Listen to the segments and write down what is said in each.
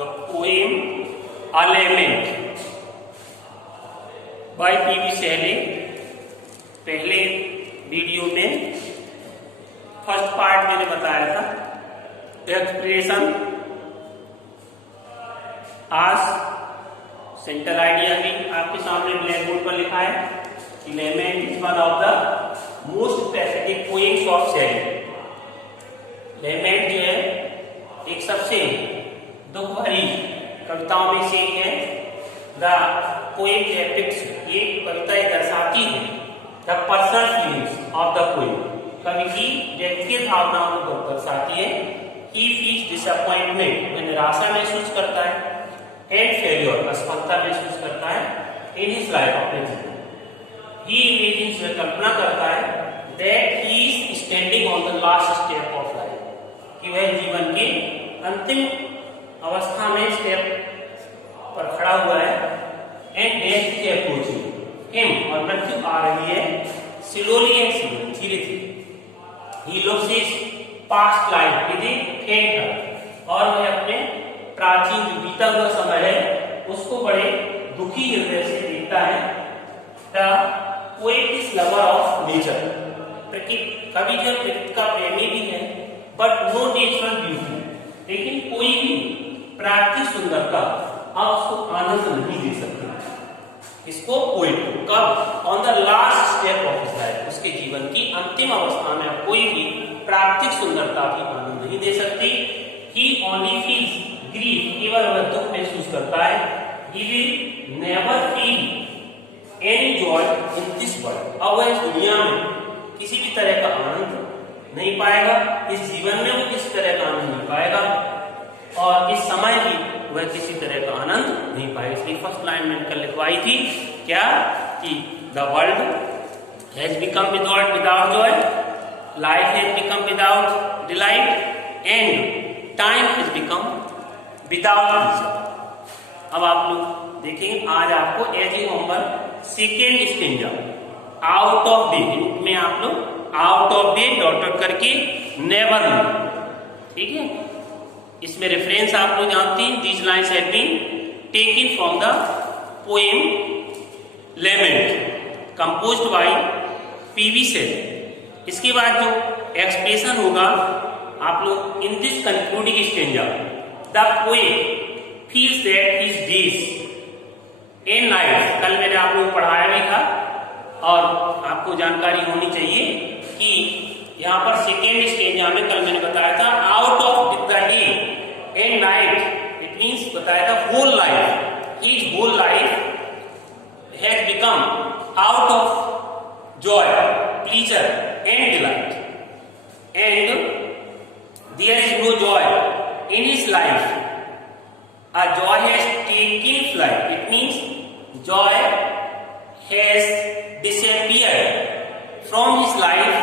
The poem A Lament by P.V. Shelley। पहले video में first part मैंने बताया था एक्सप्रेशन आज सेंट्रल आइडिया भी आपके सामने ब्लैक बोर्ड पर लिखा है कि lament is one of the most pathetic poems of Shelley. Lament जो है एक सबसे दुख भरी कविताओं में से एक है। द पोएम डिपिक्ट्स, ये कविता दर्शाती है the personal feelings of the poem, कवि की व्यक्तिगत भावनाओं को दर्शाती है। ही फील्स डिसअपॉइंटमेंट, वह निराशा महसूस करता है, एंड फेल्योर, असफलता महसूस करता है इन हिज लाइफ, अपने जीवन। ही इमेजिन्स, वह कल्पना करता है that he is standing on the last step of life, कि वह जीवन के अंतिम अवस्था में स्टेप पर खड़ा हुआ है। And death is approaching him, और मृत्यु आ रही है स्लोली एंड स्लोली, धीरे धीरे। He looks his past life with a faint, और वह अपने प्राचीन जो बीता हुआ समय है उसको बड़े दुखी हृदय से देखता है। The poet is lover of nature, कवि जो प्रकृति का प्रेमी भी है, बट नो नेचुरल ब्यूटी, लेकिन कोई भी प्राकृतिक सुंदरता आप उसको आनंद नहीं दे सकते। इसको पोएट कब on the last step of his life, उसके जीवन की अंतिम अवस्था में आप कोई भी प्राकृतिक सुंदरता की आनंद नहीं दे सकती। ही ओनली फील्स ग्रीफ, केवल वह दुख महसूस करता है। He will never feel any joy in this world, अब वह इस दुनिया में किसी भी तरह का आनंद नहीं पाएगा, इस जीवन में वो किसी तरह का आनंद नहीं पाएगा, और इस समय भी वह किसी तरह का आनंद नहीं पाएगा। इसलिए फर्स्ट लाइन मैंने कल लिखवाई थी क्या, कि the world has become without joy, life has become without delight, and time has become without pleasure. अब आप लोग देखेंगे, आज आपको as a homework second stanza out of day में आप लोग आउट ऑफ डे डॉट करके नेवर, ठीक है। इसमें रेफरेंस आप लोग जानते हैं, these lines have been taken from the poem lament composed by PV Shelley. इसके बाद जो एक्सप्रेशन होगा आप लोग in this concluding stanza, the poet feels that his days and nights, कल मैंने आप लोग पढ़ाया भी था और आपको जानकारी होनी चाहिए कि यहाँ पर सेकेंड स्टेंजा में कल मैंने बताया था out of the day and night, it means बताया था whole life, his whole life has become out of joy, pleasure and delight, and there is no joy in his life, a joy has taken flight, it means joy has disappeared from his life,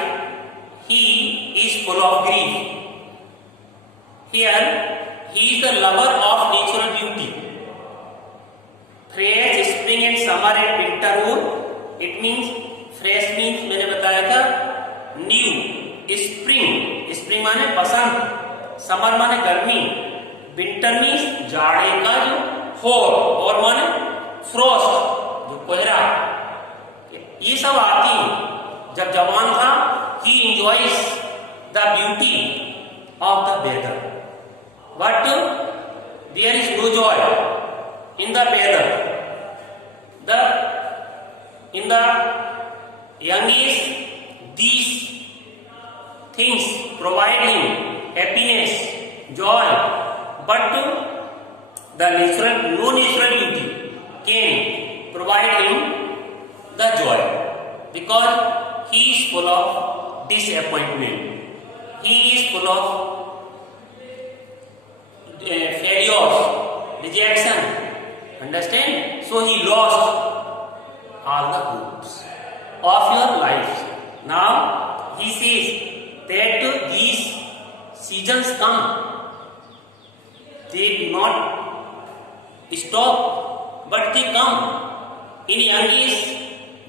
he is full of grief. Here he is the lover of natural beauty, fresh spring and summer and winter mood, it means fresh means मैंने बताया था new, spring माने बसंत, summer माने गर्मी, winter means जाड़े का जो होर, और माने फ्रोस्ट जो कोहरा, ये सब आती है। जब जवान था he enjoys the beauty of the weather, but there is no joy in the weather. In the young age these things provide him happiness, joy, but the no natural beauty can provide him the joy, because he is full of disappointment, he is full of failures, rejection, understand? So he lost all the hopes of your life. Now he says that these seasons come, they do not stop, but they come. In young age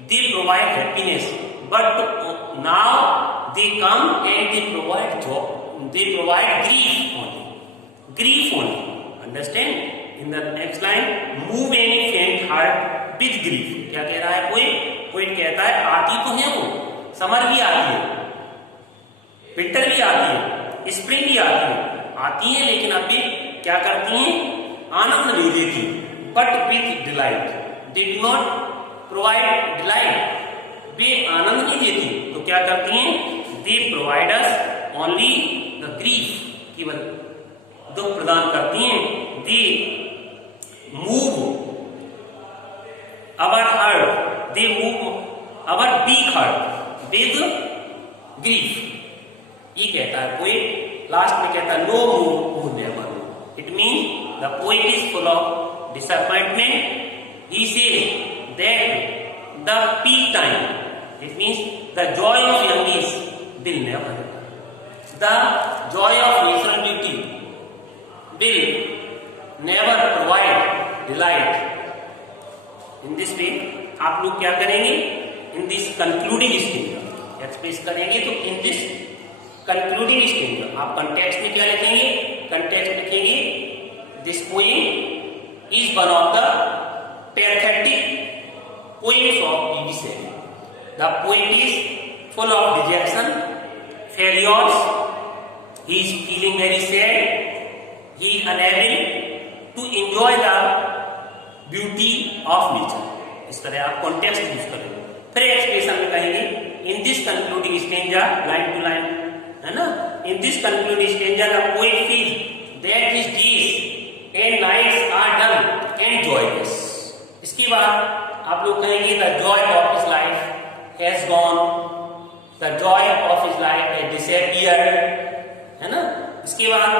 they provide happiness, but now they come and they provide joy, they provide grief only. Understand? In the next line, move any फेंट heart with grief. क्या कह रहा है poet? Poet कहता है आती तो है वो, समर भी आती है, विंटर भी आती है, स्प्रिंग भी आती है, लेकिन अभी क्या करती हैं? आनंद नहीं देती। But with delight, they do not provide delight, वे आनंद नहीं देती, तो क्या करती हैं? They provide us only the grief, केवल दुख प्रदान करती हैं। They move our heart, they move our weak heart with grief. ये कहता है पोएट, लास्ट में कहता है no move never. It mean the poet is full of disappointment. He says that the peak time, it means the joy of young age will never return, the joy of natural beauty will never provide delight. In this way, आप लोग क्या करेंगे? In this concluding stanza express करेंगे, तो in this concluding stanza आप context में क्या लिखेंगे? कंटेक्स्ट लिखेंगे this poem is one of the pathetic poems of P.B. Shelley. The poet is full of dejection, failures. He is feeling very sad. He is unable to enjoy the beauty of nature. इस तरह आप context use करेंगे। फिर expression में कहेंगे in this concluding stanza, line to line, है ना? In this concluding stanza the poet feels that his days and nights are done and joyless. इसके बाद आप लोग कहेंगे the joy of his life has gone, the joy of his life has disappeared, है ना? इसके बाद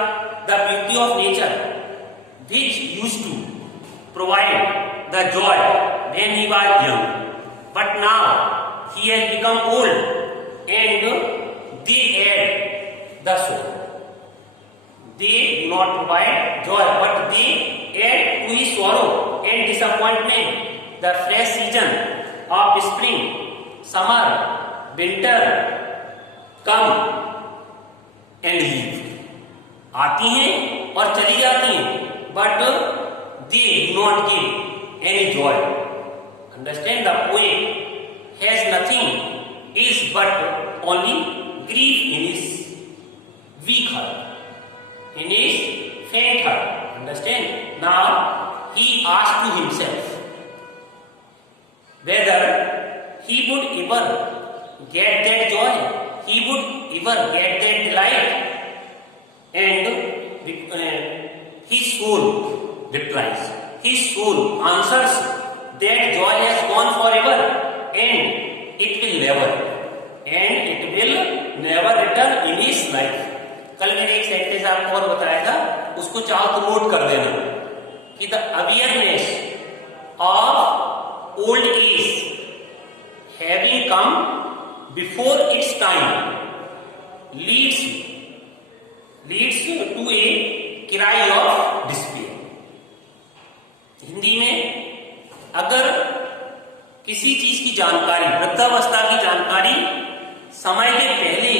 the beauty of nature which used to provide the joy when he was young, but now he has become old and they add the sorrow. They do not provide joy, but they add to his sorrow and disappointment. The fresh season of spring, summer, winter come and leave. आती हैं और चली जाती हैं, but they do not give any joy. Understand? The poet has nothing is but only grief in his weak heart, in his faint heart. Understand? Now he asked to himself whether he would ever get that joy, he would ever get that delight. And his soul replies, his soul answers that joy has gone forever and it will never return in his life. कल मैंने एक sentence आपको और बताया था, उसको चाहो तो नोट कर देना कि the awareness of old age having come before its time leads to a cry of despair. Hindi में अगर किसी चीज की जानकारी, वृद्धावस्था की जानकारी समय के पहले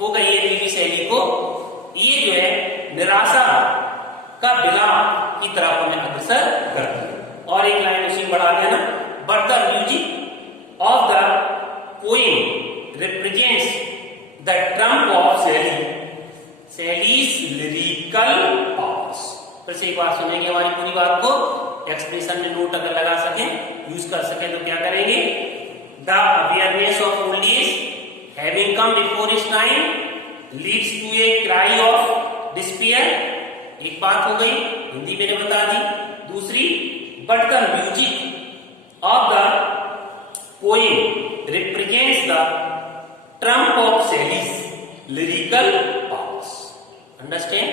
हो गई है पीबी शैली को, ये जो है निराशा का विलाप की तरफ हमें अग्रसर करती है। और एक लाइन उसी बढ़ा देना, but the music of the poem represents the Trump of Shelley's lyrical powers. फिर से एक बार सुनेंगे हमारी पूरी बात को, एक्सप्रेशन में नोट अगर लगा सके, यूज कर सके तो क्या करेंगे? The awareness of old age having come before its time leads to a cry of despair. एक बात हो गई, हिंदी मैंने बता दी। दूसरी, but the music of the poem represents the trump of Shelley's lyrical powers. Understand?